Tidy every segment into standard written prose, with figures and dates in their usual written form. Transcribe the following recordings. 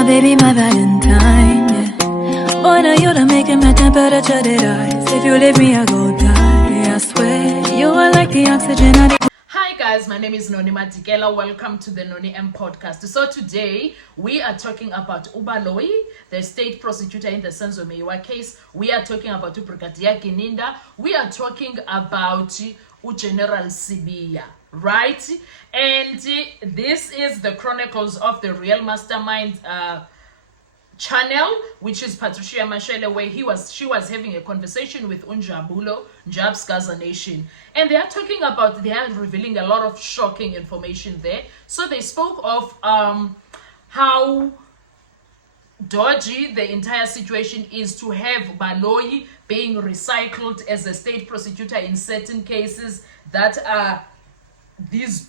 my baby, my Valentine, yeah. Boy, now you done making my temperature rise. If you leave me, I go die, I swear. You are like the oxygen I need. Hi guys, my name is Noni Matikela. Welcome to the Noni M podcast. So today we are talking about Ubaloyi, the state prosecutor in the Senzo Meyiwa case. We are talking about Brigadier Gininda. We are talking about General Sibiya, right? And this is the chronicles of the Real Mastermind channel, which is Patricia Mashele, where she was having a conversation with Unjabulo, Njab's Gaza Nation, and they are revealing a lot of shocking information there. So they spoke of how dodgy the entire situation is to have Baloyi being recycled as a state prosecutor in certain cases that are these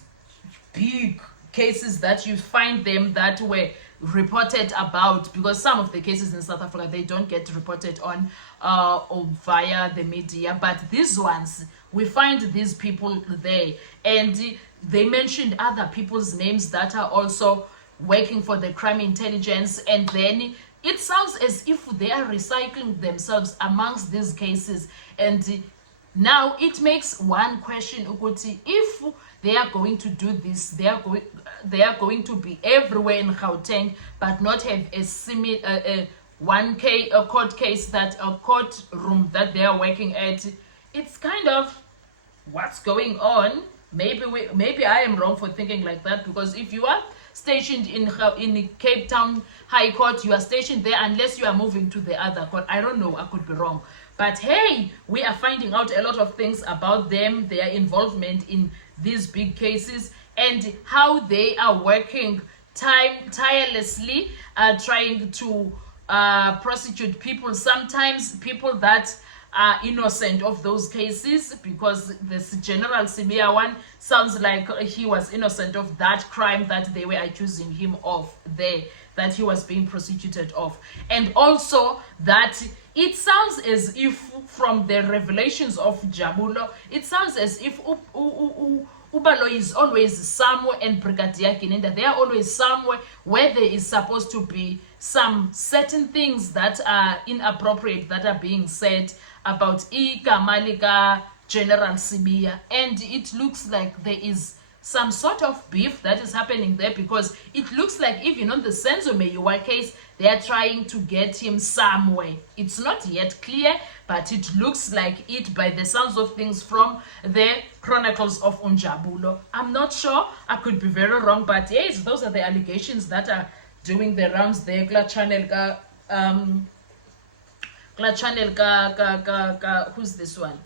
big cases that you find them that were reported about, because some of the cases in South Africa, they don't get reported on or via the media, but these ones, we find these people there, and they mentioned other people's names that are also working for the crime intelligence, and then it sounds as if they are recycling themselves amongst these cases. And now it makes one question, Ukuti, if they are going to do this, they are going to be everywhere in Gauteng, but not have a similar court case, that a courtroom that they are working at. It's kind of what's going on. Maybe I am wrong for thinking like that, because if you are stationed in Cape Town High Court, you are stationed there unless you are moving to the other court. I don't know, I could be wrong. But hey, we are finding out a lot of things about them, their involvement in these big cases, and how they are working tirelessly, trying to prosecute people, sometimes people that are innocent of those cases, because this General Sibiya one sounds like he was innocent of that crime that they were accusing him of there, that he was being prosecuted of. And also that it sounds as if, from the revelations of Jabulo, it sounds as if Ubaloyi is always somewhere, and Brigadier Gininda, they are always somewhere where there is supposed to be some certain things that are inappropriate that are being said about Kamalika General Sibiya, and it looks like there is some sort of beef that is happening there, because it looks like even on the Senzo Meyiwa case, they are trying to get him somewhere. It's not yet clear, but it looks like it by the sounds of things from the chronicles of Unjabulo. I'm not sure, I could be very wrong, but yes, those are the allegations that are doing the rounds there. Who's this one?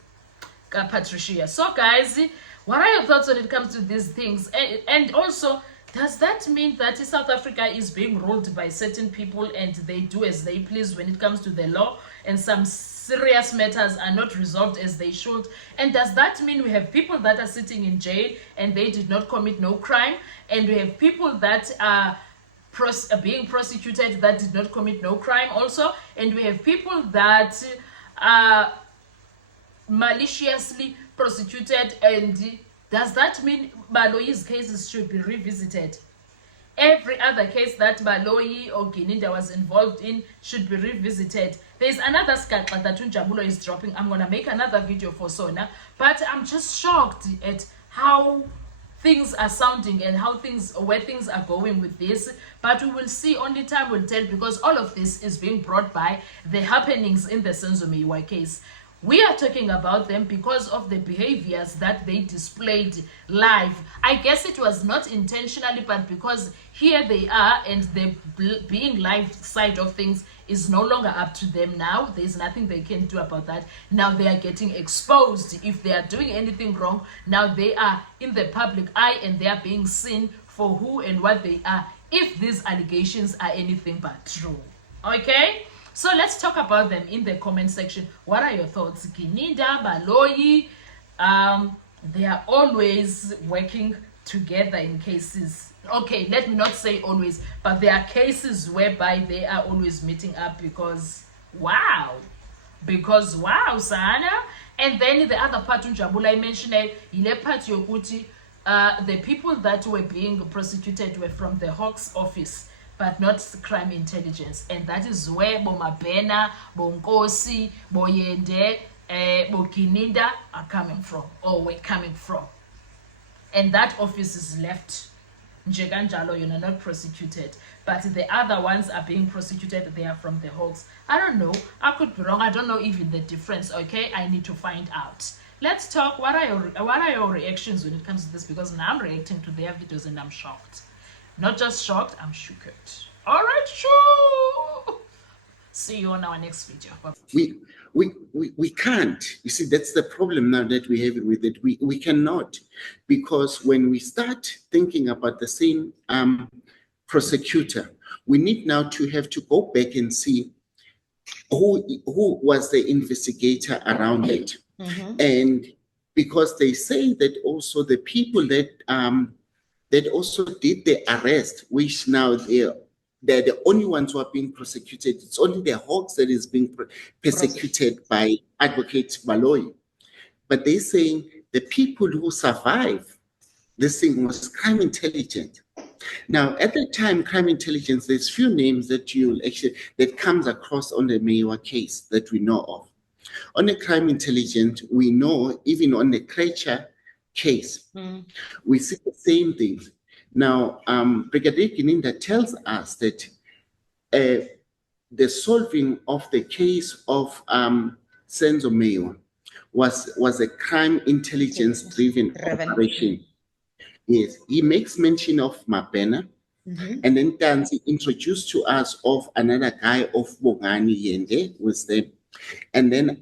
Patricia. So guys, what are your thoughts when it comes to these things? And also, does that mean that South Africa is being ruled by certain people and they do as they please when it comes to the law, and some serious matters are not resolved as they should? And does that mean we have people that are sitting in jail and they did not commit no crime, and we have people that are being prosecuted that did not commit no crime also, and we have people that are maliciously prosecuted? And does that mean Baloyi's cases should be revisited? Every other case that Baloyi or Gininda was involved in should be revisited. There's another skatla that Unjabulo is dropping. I'm gonna make another video for Sona, but I'm just shocked at how things are sounding and where things are going with this. But we will see, only time will tell, because all of this is being brought by the happenings in the Senzo Meyiwa case. We are talking about them because of the behaviors that they displayed live. I guess it was not intentionally, but because here they are, and the being live side of things is no longer up to them now. There's nothing they can do about that. Now they are getting exposed. If they are doing anything wrong, now they are in the public eye and they are being seen for who and what they are, if these allegations are anything but true. Okay? So let's talk about them in the comment section. What are your thoughts? Gininda, Baloyi, they are always working together in cases. Okay, let me not say always, but there are cases whereby they are always meeting up, because wow, sana. And then the other part Unjabulo I mentioned, ile part yokuti the people that were being prosecuted were from the Hawks office. but not crime intelligence. And that is where Bomabena, Bonkosi, Boyende, Bokininda are coming from, or were coming from. And that office is left. Njeganjalo, you're not prosecuted, but the other ones are being prosecuted. They are from the Hawks. I don't know. I could be wrong. I don't know even the difference. Okay, I need to find out. Let's talk. What are your reactions when it comes to this? Because now I'm reacting to their videos and I'm shocked. Not just shocked, I'm shocked. All right, sure. See you on our next video. Bye. We can't. You see, that's the problem now that we have with it. We cannot, because when we start thinking about the same prosecutor, we need now to have to go back and see who was the investigator around it. And because they say that also the people that that also did the arrest, which now they're the only ones who are being prosecuted. It's only the Hawks that is being persecuted by Advocate Baloyi. But they're saying the people who survived this thing was crime intelligence. Now, at the time, crime intelligence, there's few names that that comes across on the Mayowa case that we know of. On the crime intelligence, we know, even on the Krecher case, we see the same things. Now, Brigadier Kininda tells us that the solving of the case of Senzo Mayowa was a crime intelligence-driven operation. Yes, he makes mention of Mapena, and then Tanzi introduced to us of another guy of Bongani Yende was there, and then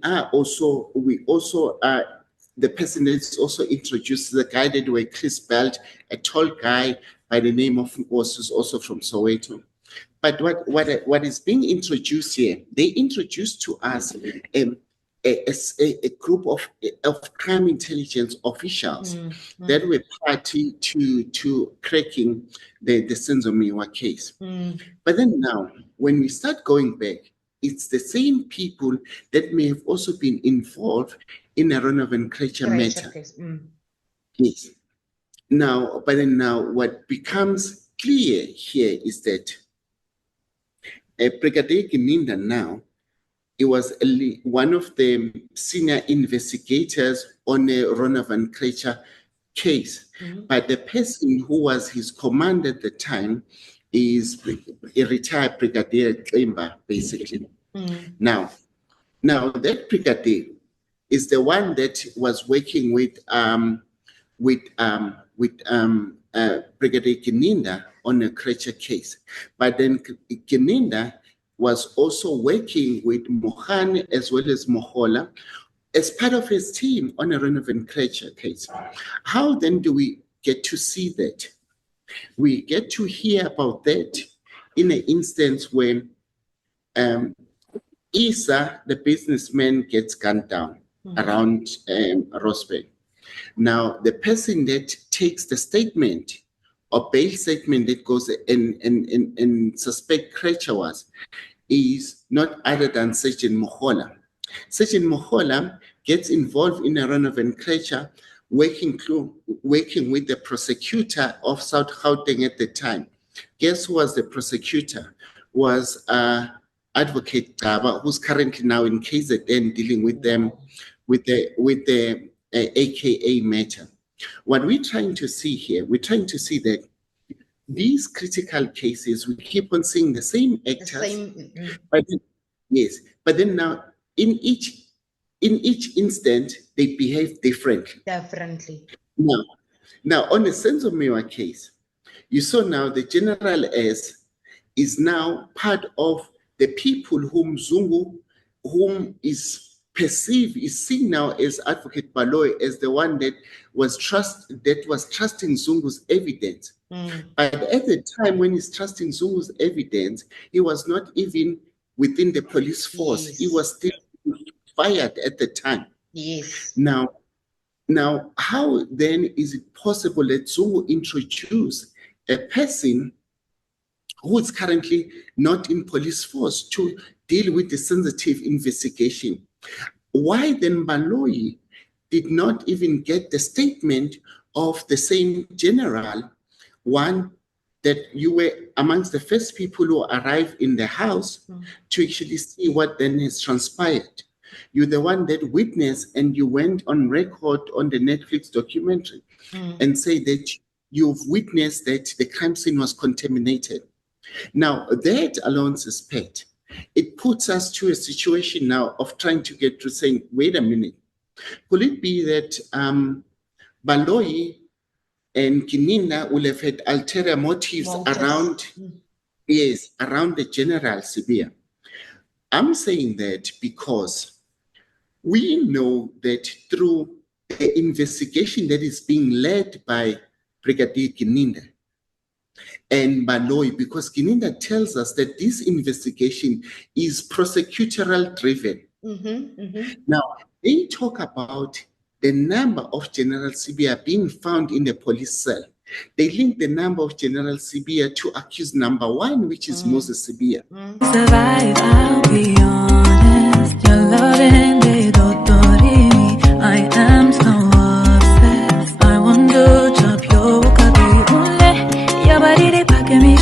the person that's also introduced the guy that were Chris Belt, a tall guy by the name of Nkosi, who's also from Soweto. But what is being introduced here, they introduced to us a group of crime intelligence officials that were party to cracking the Senzo Mayowa case. But then now, when we start going back, it's the same people that may have also been involved in a Ronovan Krecher matter. Yes. Now, but then now what becomes clear here is that Brigadier Kininda now, he was one of the senior investigators on the Ronovan Krecher case. But the person who was his commander at the time is a retired Brigadier Klemba, basically. Now that brigadier is the one that was working with Brigadier Kininda on a Krecher case. But then Kininda was also working with Mohan as well as Mohola as part of his team on a Ronovan Krecher case. How then do we get to see that? We get to hear about that in an instance when Isa, the businessman, gets gunned down around Rosberg. Now, the person that takes the statement or bail statement that goes and suspect Krecher was is not other than Sergeant Mohola. Sergeant Mohola gets involved in a Ronovan Krecher, working with the prosecutor of South Gauteng at the time. Guess who was the prosecutor? Was Advocate Gaba, who's currently now in KZN dealing with them with the AKA matter. What we're trying to see here, we're trying to see that these critical cases, we keep on seeing the same actors, but then now in each instant they behave differently. Now on the Senzo Mayowa case, you saw now the General S is now part of the people whom Zungu, whom is seen now as Advocate Baloyi as the one that was trusting Zungu's evidence. But at the time when he's trusting Zungu's evidence, he was not even within the police force. Yes. He was still fired at the time. Yes. Now, how then is it possible that Zungu introduce a person who is currently not in police force to deal with the sensitive investigation? Why then Baloyi did not even get the statement of the same general, one that you were amongst the first people who arrived in the house to actually see what then has transpired. You're the one that witnessed, and you went on record on the Netflix documentary and say that you've witnessed that the crime scene was contaminated. Now, that alone is bad. It puts us to a situation now of trying to get to saying, wait a minute, could it be that Baloyi and Gininda will have had ulterior motives around the General Sibiya? I'm saying that because we know that through the investigation that is being led by Brigadier Gininda and Baloyi, because Gininda tells us that this investigation is prosecutorial driven. Now, they talk about the number of General Sibiya being found in the police cell. They link the number of General Sibiya to accused number 1, which is Moses Sibiya. Survive, I'll be honest. Your loving they dotori. I am so obsessed. I want to chop your kabi ule. Your body they pack me.